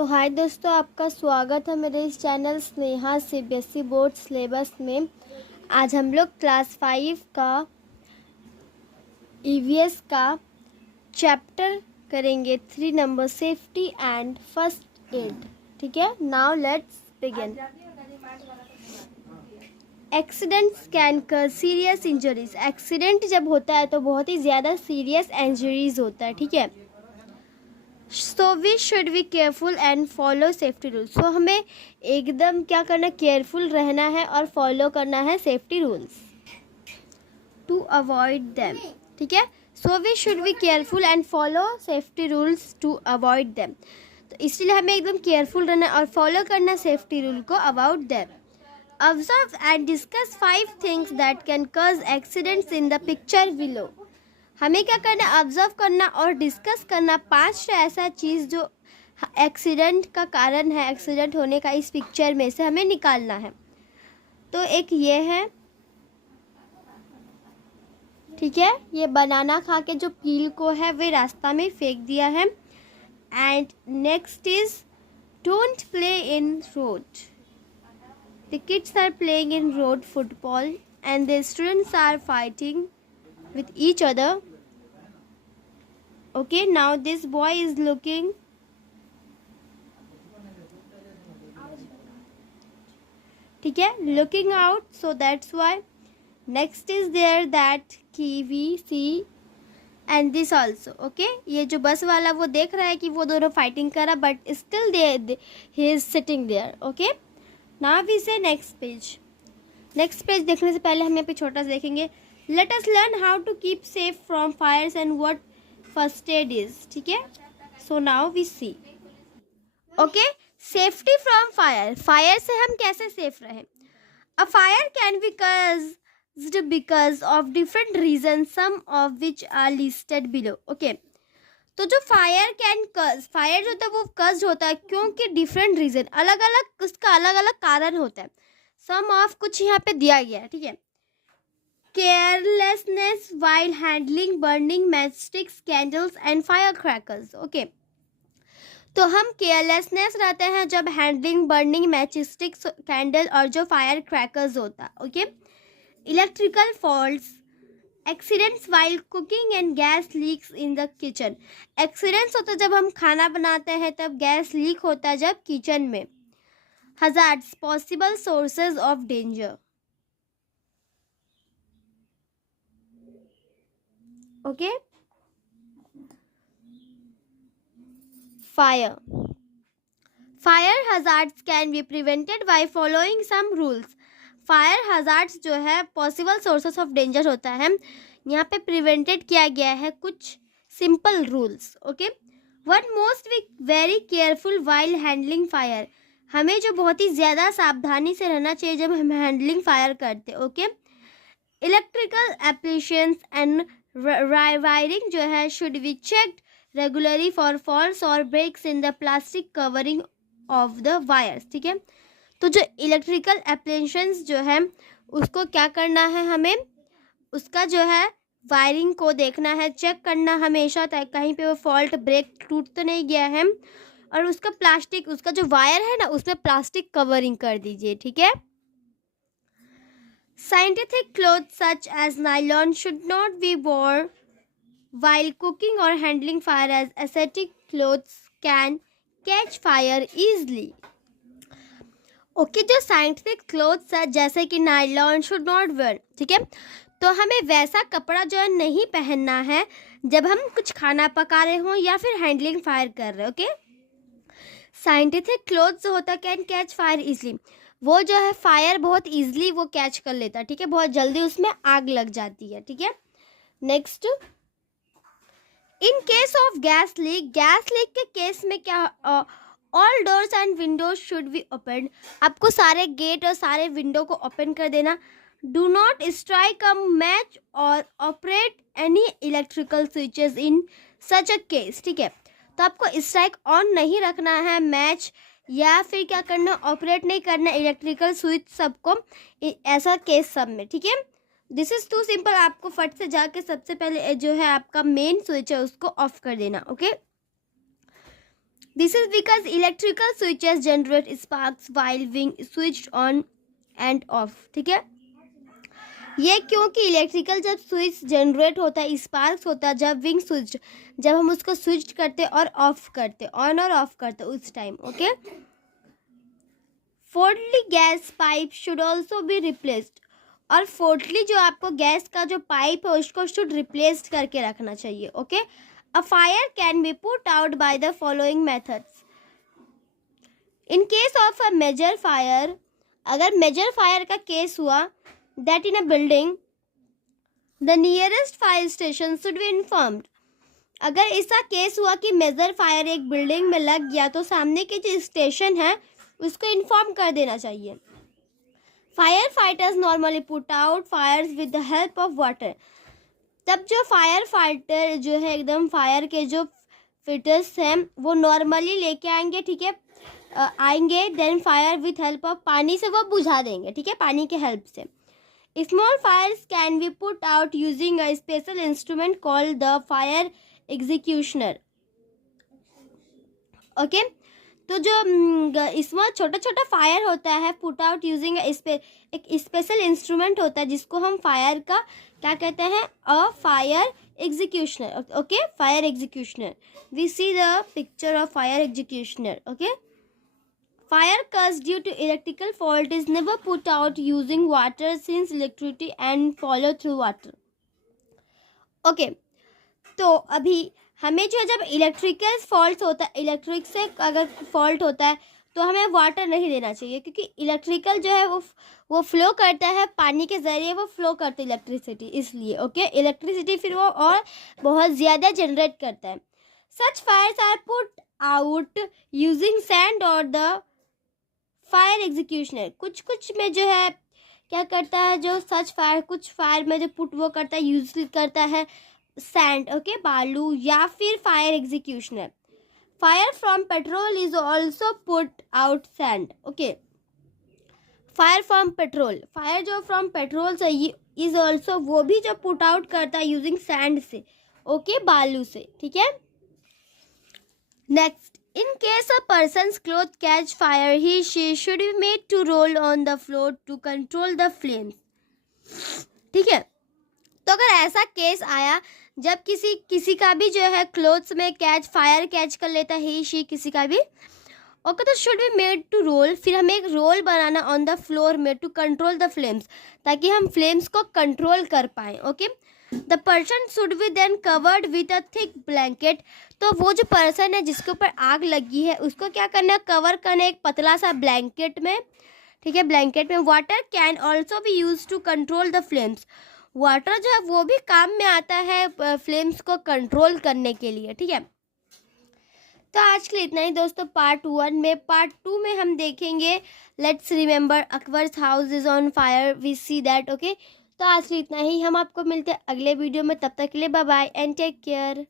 तो हाय दोस्तों, आपका स्वागत है मेरे इस channel Sneha CBSE board syllabus में। आज हम लोग क्लास 5 का ईवीएस का चैप्टर करेंगे 3 number safety and first aid. ठीक है, now let's begin. Accidents can cause serious injuries. Accident जब होता है तो बहुत ही ज़्यादा सीरियस इंजरीज होता है। ठीक है, so we should be careful and follow safety rules. So हमें एकदम क्या करना, केयरफुल रहना है और फॉलो करना है safety rules to avoid them. ठीक है, so we should be careful and follow safety rules to avoid them. तो इसलिए हमें एकदम केयरफुल रहना और फॉलो करना सेफ्टी रूल को about them. Observe and discuss 5 things that can cause accidents in the picture below. हमें क्या करना, ऑब्जर्व करना और डिस्कस करना 5 ऐसा चीज़ जो एक्सीडेंट का कारण है, एक्सीडेंट होने का इस पिक्चर में से हमें निकालना है। तो एक ये है, ठीक है, ये बनाना खा के जो पील को है वे रास्ता में फेंक दिया है। And next is don't play in road. The kids are playing in road football and the students are fighting with each other. Okay, now this boy is looking, ठीक है, looking out, so that's why. Next is there that we see and this also. Okay, ये जो बस वाला वो देख रहा है कि वो दोनों फाइटिंग कर रहा, but still he is sitting there. Okay, now we say next page. Next page देखने से पहले हम यहाँ पे छोटा सा देखेंगे। Let us learn how to keep safe from fires and what first aid is. ठीक है, so now we see. Okay, safety from fire. Fire से हम कैसे सेफ रहें? A fire can be caused because of different reasons, some of which are listed below. Okay, तो जो fire can कज, fire जो होता है वो कज होता है क्योंकि डिफरेंट रीजन, अलग अलग उसका अलग अलग कारण होता है। सम ऑफ कुछ यहाँ पे दिया गया है। ठीक है, carelessness while handling burning matchsticks candles and fire crackers. Okay, तो हम केयरलेसनेस रहते हैं जब हैंडलिंग बर्निंग मैचस्टिक्स कैंडल और जो फायर क्रैकर्स होता है। Okay, electrical faults, accidents while cooking and gas leaks in the kitchen. Accidents होता है जब हम खाना बनाते हैं तब गैस लीक होता है जब किचन में। Hazards, possible sources of danger. Okay. Fire. Fire hazards can be prevented by following some rules. Fire hazards जो है possible sources of danger होता है, यहाँ पे prevented किया गया है कुछ simple rules. Okay. One must be very careful while handling fire. हमें जो बहुत ही ज़्यादा सावधानी से रहना चाहिए जब हम हैंडलिंग फायर करते। Okay, electrical applications and wiring जो है should be checked regularly for faults और breaks in the plastic covering of the wires. ठीक है, तो जो इलेक्ट्रिकल एप्लीकेशंस जो है उसको क्या करना है, हमें उसका जो है वायरिंग को देखना है, चेक करना हमेशा, ताकि कहीं पे वो फॉल्ट ब्रेक टूट तो नहीं गया है। और उसका प्लास्टिक, उसका जो वायर है ना उसमें प्लास्टिक कवरिंग कर दीजिए। ठीक है, scientific cloth such as nylon should not be wore while cooking और handling fire as aesthetic clothes can catch fire easily. Okay, जो साइंटिफिक क्लोथ्स है जैसे कि नायलॉन शुड नॉट वेयर। ठीक है, तो हमें वैसा कपड़ा जो है नहीं पहनना है जब हम कुछ खाना पका रहे हों या फिर हैंडलिंग फायर कर रहे हो। ओके, साइंटिफिक क्लोथ्स जो होता है कैन कैच फायर इजली, वो जो है फायर बहुत इजली वो कैच कर लेता है। ठीक है, बहुत जल्दी उसमें आग लग जाती है। ठीक है, next, in case of gas leak के केस में क्या, all doors and Windows should be open. आपको सारे गेट और सारे विंडो को ओपन कर देना। Do not strike a match और operate any electrical switches in such a case. ठीक है, तो आपको स्ट्राइक ऑन नहीं रखना है, मैच या फिर क्या करना, ऑपरेट नहीं करना इलेक्ट्रिकल स्विच सबको, ऐसा केस सब में। ठीक है, दिस इज टू सिंपल। आपको फट से जाके सबसे पहले जो है आपका मेन स्विच है उसको ऑफ कर देना। Okay, This is because electrical switches generate sparks while being switched on and off. ठीक है, ये क्योंकि इलेक्ट्रिकल जब स्विच जनरेट होता है, स्पार्क्स होता है जब विंग स्विच, जब हम उसको स्विच करते और ऑफ करते, ऑन और ऑफ करते उस time. Okay, faulty gas pipe should also be replaced. और फोर्टली जो आपको गैस का जो पाइप है उसको शुड रिप्लेस करके रखना चाहिए. Okay, a fire can be put out by the following methods. In case of a major fire, अगर मेजर फायर का केस हुआ, that in a building the nearest fire station should be informed. अगर ऐसा case हुआ कि major fire एक building में लग गया तो सामने के जो स्टेशन है उसको इन्फॉर्म कर देना चाहिए. Fire fighters normally put out fires with the help of water. तब जो फायर फाइटर जो है एकदम फायर के जो फिटर्स हैं वो नॉर्मली लेके आएंगे. ठीक है, आएंगे then fire with help of, पानी से वो बुझा देंगे. ठीक है, पानी के हेल्प से. Small fires can be put out using a special instrument called the fire executioner. Okay, तो जो इसमें छोटा छोटा फायर होता है पुट आउट यूजिंग एक स्पेशल इंस्ट्रूमेंट होता है जिसको हम फायर का क्या कहते हैं, a fire executioner. Okay, fire executioner. We see the picture of fire executioner. Okay, fire caused due to electrical fault is never put out using water since electricity and follow through water. Okay, तो अभी हमें जो जब electrical fault होता है, electric से अगर fault होता है तो हमें वाटर नहीं देना चाहिए क्योंकि इलेक्ट्रिकल जो है वो फ्लो करता है पानी के ज़रिए, वो फ्लो करता है इलेक्ट्रिसिटी, इसलिए. ओके, इलेक्ट्रिसिटी फिर वो और बहुत ज़्यादा जनरेट करता है. Such fires are put out using sand और द फायर एग्जीक्यूशनर. कुछ में जो है क्या करता है, जो सच फायर, कुछ फायर में जो पुट वो करता है, यूज करता है सैंड. ओके, बालू या फिर fire executioner. Fire from petrol is also put out sand. Okay, fire from petrol, fire जो फ्रॉम पेट्रोल से इज ऑल्सो, वो भी जो पुट आउट करता है यूजिंग सैंड से. ओके, बालू से. ठीक है, next. In case a person's clothes catch fire, she should be made to roll on the floor to control the flames. ठीक है, तो अगर ऐसा केस आया जब किसी का भी जो है क्लोथ्स में फायर कैच कर लेता है, शी किसी का भी, ओके, तो should be made to roll. फिर हमें एक रोल बनाना ऑन द फ्लोर में टू कंट्रोल द फ्लेम्स, ताकि हम फ्लेम्स को कंट्रोल कर पाएँ. Okay, the person should be then covered with a thick blanket. तो वो जो पर्सन है जिसके ऊपर आग लगी है उसको क्या करना है, कवर करना है एक पतला सा ब्लैंकेट में. ठीक है, ब्लैंकेट में. Water can also be use to control the flames. Water जो है वो भी काम में आता है फ्लेम्स को कंट्रोल करने के लिए. ठीक है, तो आज के लिए इतना ही दोस्तों पार्ट 1 में. पार्ट 2 में हम देखेंगे let's remember Akbar's house is on fire, we see that. Okay, तो आज के लिए इतना ही. हम आपको मिलते हैं अगले वीडियो में. तब तक के लिए bye bye and take care.